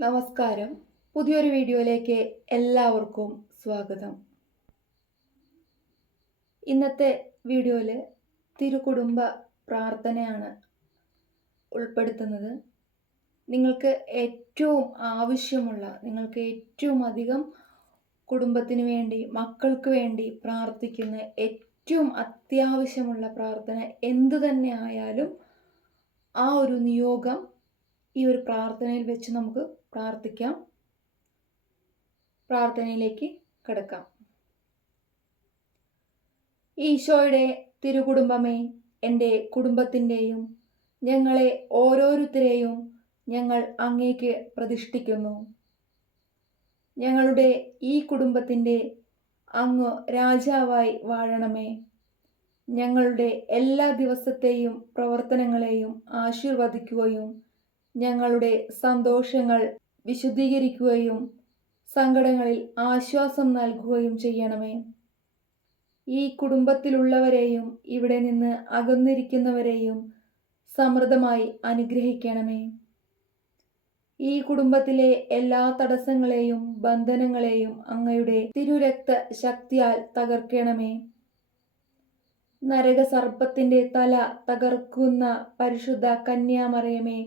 നമസ്കാരം. പുതിയൊരു വീഡിയോയിലേക്ക് എല്ലാവർക്കും സ്വാഗതം. ഇന്നത്തെ വീഡിയോയിൽ തിരുകുടുംബ പ്രാർത്ഥനയാണ് ഉൾപ്പെടുത്തുന്നത്. നിങ്ങൾക്ക് ഏറ്റവും ആവശ്യമുള്ള നിങ്ങൾക്ക് ഏറ്റവും അധികം കുടുംബത്തിന് വേണ്ടി മക്കൾക്ക് വേണ്ടി പ്രാർത്ഥിക്കുന്ന ഏറ്റവും അത്യാവശ്യമുള്ള പ്രാർത്ഥന എന്തു തന്നെ ആയാലും ആ ഒരു നിയോഗം ഈ ഒരു പ്രാർത്ഥനയിൽ വെച്ച് നമുക്ക് പ്രാർത്ഥിക്കാം. പ്രാർത്ഥനയിലേക്ക് കിടക്കാം. ഈശോയുടെ തിരുകുടുംബമേ എന്റെ കുടുംബത്തിന്റെയും ഞങ്ങളെ ഓരോരുത്തരെയും ഞങ്ങൾ അങ്ങേക്ക് പ്രതിഷ്ഠിക്കുന്നു. ഞങ്ങളുടെ ഈ കുടുംബത്തിന്റെ അങ്ങ് രാജാവായി വാഴണമേ. ഞങ്ങളുടെ എല്ലാ ദിവസത്തെയും പ്രവർത്തനങ്ങളെയും ആശീർവദിക്കുകയും ഞങ്ങളുടെ സന്തോഷങ്ങൾ വിശുദ്ധീകരിക്കുകയും സങ്കടങ്ങളിൽ ആശ്വാസം നൽകുകയും ചെയ്യണമേ. ഈ കുടുംബത്തിലുള്ളവരെയും ഇവിടെ നിന്ന് അകന്നിരിക്കുന്നവരെയും സമൃദ്ധമായി അനുഗ്രഹിക്കണമേ. ഈ കുടുംബത്തിലെ എല്ലാ തടസ്സങ്ങളെയും ബന്ധനങ്ങളെയും അങ്ങയുടെ തിരുരക്ത ശക്തിയാൽ തകർക്കണമേ. നരകസർപ്പത്തിന്റെ തല തകർക്കുന്ന പരിശുദ്ധ കന്യാമറയമേ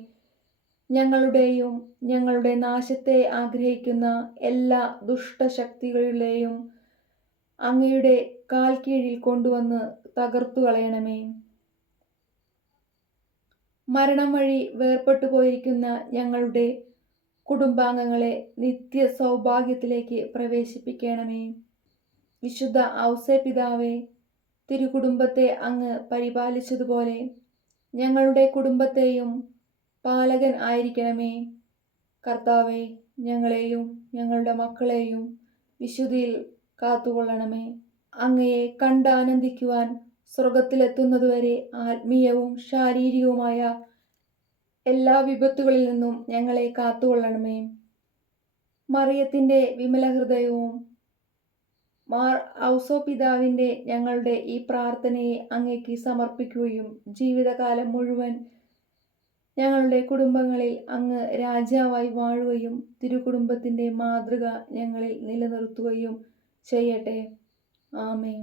ഞങ്ങളുടെയും ഞങ്ങളുടെ നാശത്തെ ആഗ്രഹിക്കുന്ന എല്ലാ ദുഷ്ടശക്തികളിലെയും അങ്ങയുടെ കാൽ കീഴിൽ കൊണ്ടുവന്ന് തകർത്തു കളയണമേ. മരണം വഴി വേർപെട്ടു പോയിരിക്കുന്ന ഞങ്ങളുടെ കുടുംബാംഗങ്ങളെ നിത്യ സൗഭാഗ്യത്തിലേക്ക് പ്രവേശിപ്പിക്കണമേ. വിശുദ്ധ ഔസേ പിതാവെ തിരുകുടുംബത്തെ അങ്ങ് പരിപാലിച്ചതുപോലെ ഞങ്ങളുടെ കുടുംബത്തെയും പാലകൻ ആയിരിക്കണമേ. കർത്താവെ ഞങ്ങളെയും ഞങ്ങളുടെ മക്കളെയും വിശുദ്ധിയിൽ കാത്തുകൊള്ളണമേ. അങ്ങയെ കണ്ടാനന്ദിക്കുവാൻ സ്വർഗത്തിലെത്തുന്നതുവരെ ആത്മീയവും ശാരീരികവുമായ എല്ലാ വിപത്തുകളിൽ നിന്നും ഞങ്ങളെ കാത്തുകൊള്ളണമേ. മറിയത്തിന്റെ വിമല ഹൃദയവും മാർ ഔസോ പിതാവിന്റെ ഞങ്ങളുടെ ഈ പ്രാർത്ഥനയെ അങ്ങേക്ക് സമർപ്പിക്കുകയും ജീവിതകാലം മുഴുവൻ ഞങ്ങളുടെ കുടുംബങ്ങളിൽ അങ്ങ് രാജാവായി വാഴുകയും തിരുകുടുംബത്തിന്റെ മാതൃക ഞങ്ങളിൽ നിലനിർത്തുകയും ചെയ്യട്ടെ. ആമേൻ.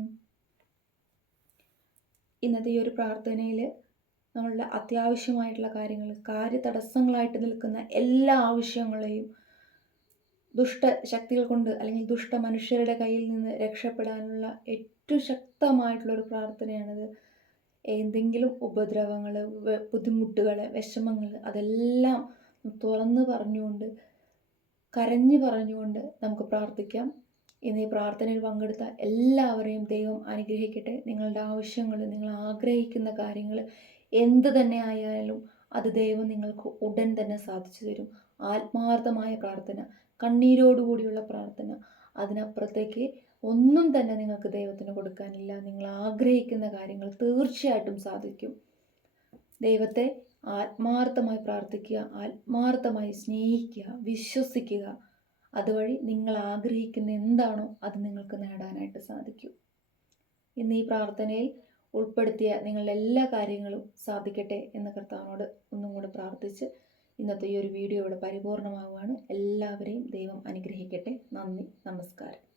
ഇന്നത്തെ ഈ ഒരു പ്രാർത്ഥനയിൽ നമ്മളുടെ അത്യാവശ്യമായിട്ടുള്ള കാര്യങ്ങൾ കാര്യതടസ്സങ്ങളായിട്ട് നിൽക്കുന്ന എല്ലാ ആവശ്യങ്ങളെയും ദുഷ്ട ശക്തികൾ കൊണ്ട് അല്ലെങ്കിൽ ദുഷ്ട മനുഷ്യരുടെ കയ്യിൽ നിന്ന് രക്ഷപ്പെടാനുള്ള ഏറ്റവും ശക്തമായിട്ടുള്ള ഒരു പ്രാർത്ഥനയാണിത്. എന്തെങ്കിലും ഉപദ്രവങ്ങൾ ബുദ്ധിമുട്ടുകൾ വിഷമങ്ങൾ അതെല്ലാം തുറന്ന് പറഞ്ഞുകൊണ്ട് കരഞ്ഞു പറഞ്ഞുകൊണ്ട് നമുക്ക് പ്രാർത്ഥിക്കാം. ഇന്ന് ഈ പ്രാർത്ഥനയിൽ പങ്കെടുത്ത എല്ലാവരെയും ദൈവം അനുഗ്രഹിക്കട്ടെ. നിങ്ങളുടെ ആവശ്യങ്ങൾ നിങ്ങൾ ആഗ്രഹിക്കുന്ന കാര്യങ്ങൾ എന്ത് തന്നെ ആയാലും അത് ദൈവം നിങ്ങൾക്ക് ഉടൻ തന്നെ സാധിച്ചു തരും. ആത്മാർത്ഥമായ പ്രാർത്ഥന കണ്ണീരോടുകൂടിയുള്ള പ്രാർത്ഥന. അതിനപ്പുറത്തേക്ക് ഒന്നും തന്നെ നിങ്ങൾക്ക് ദൈവത്തിന് കൊടുക്കാനില്ല. നിങ്ങൾ ആഗ്രഹിക്കുന്ന കാര്യങ്ങൾ തീർച്ചയായിട്ടും സാധിക്കും. ദൈവത്തെ ആത്മാർത്ഥമായി പ്രാർത്ഥിക്കുക ആത്മാർത്ഥമായി സ്നേഹിക്കുക വിശ്വസിക്കുക. അതുവഴി നിങ്ങൾ ആഗ്രഹിക്കുന്ന എന്താണോ അത് നിങ്ങൾക്ക് നേടാനായിട്ട് സാധിക്കും. ഇന്ന് ഈ പ്രാർത്ഥനയിൽ ഉൾപ്പെടുത്തിയ നിങ്ങളുടെ എല്ലാ കാര്യങ്ങളും സാധിക്കട്ടെ എന്ന് കർത്താവിനോട് ഒന്നും കൂടെ പ്രാർത്ഥിച്ച് ഇന്നത്തെ ഈ ഒരു വീഡിയോ ഇവിടെ പരിപൂർണമാവുകയാണ്. എല്ലാവരെയും ദൈവം അനുഗ്രഹിക്കട്ടെ. നന്ദി നമസ്കാരം.